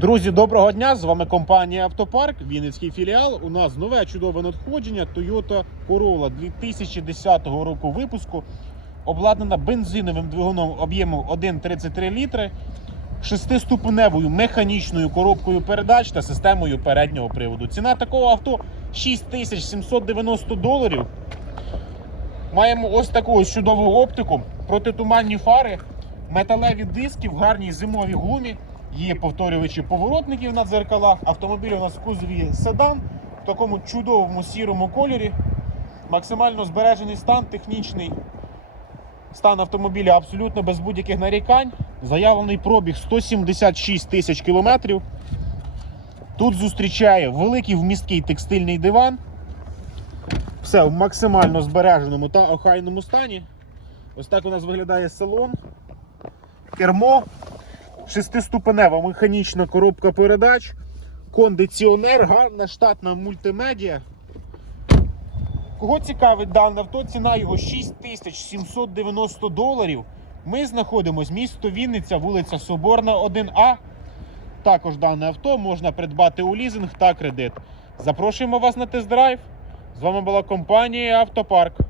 Друзі, доброго дня! З вами компанія Автопарк, Вінницький філіал. У нас нове чудове надходження Toyota Corolla 2010 року випуску, обладнана бензиновим двигуном об'ємом 1,33 літри, шестиступеневою механічною коробкою передач та системою переднього приводу. Ціна такого авто 6790 доларів. Маємо ось таку ось чудову оптику, протитуманні фари, металеві диски в гарній зимовій гумі. Є повторювачі поворотників на дзеркалах. Автомобіль у нас в кузові седан в такому чудовому сірому кольорі. Максимально збережений стан, технічний стан автомобіля абсолютно без будь-яких нарікань. Заявлений пробіг 176 тисяч кілометрів. Тут зустрічає великий вмісткий текстильний диван. Все в максимально збереженому та охайному стані. Ось так у нас виглядає салон, кермо, шестиступенева механічна коробка передач, кондиціонер, гарна штатна мультимедіа. Кого цікавить дане авто, ціна його 6790 доларів. Ми знаходимося місто Вінниця, вулиця Соборна, 1А. Також дане авто можна придбати у лізинг та кредит. Запрошуємо вас на тест-драйв. З вами була компанія Автопарк.